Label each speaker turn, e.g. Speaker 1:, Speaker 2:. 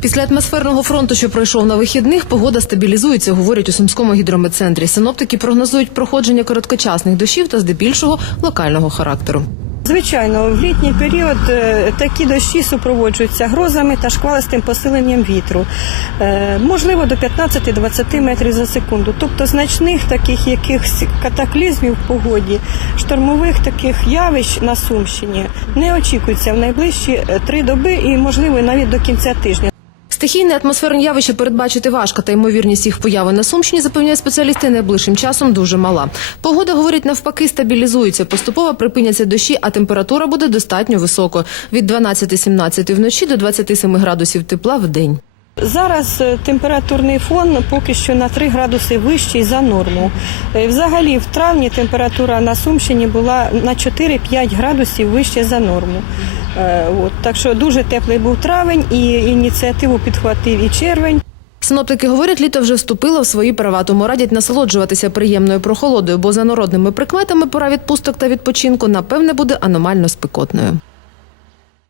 Speaker 1: Після атмосферного фронту, що пройшов на вихідних, погода стабілізується, говорять у Сумському гідрометцентрі. Синоптики прогнозують проходження короткочасних дощів та здебільшого локального характеру.
Speaker 2: Звичайно, в літній період е, такі дощі супроводжуються грозами та шквалистим посиленням вітру, Е, можливо, до 15-20 метрів за секунду. Тобто значних таких якихось катаклізмів в погоді, штормових таких явищ на Сумщині не очікується в найближчі е, три доби і, можливо, навіть до кінця тижня.
Speaker 1: Стихійне атмосферне явище передбачити важко, та ймовірність їх появи на Сумщині, запевняють спеціалісти, найближчим часом дуже мала. Погода, говорить, навпаки, стабілізується. Поступово припиняться дощі, а температура буде достатньо високо – від 12-17 вночі до 27 градусів тепла в день.
Speaker 2: Зараз е, температурний фон поки що на 3 градуси вищий за норму. Е, Взагалі, в травні температура на Сумщині була на 4-5 градусів вище за норму. Е, От, так що дуже теплий був травень, і ініціативу підхватив і червень.
Speaker 1: Синоптики говорять, літо вже вступило в свої права, тому радять насолоджуватися приємною прохолодою, бо за народними прикметами пора відпусток та відпочинку, напевне, буде аномально спекотною.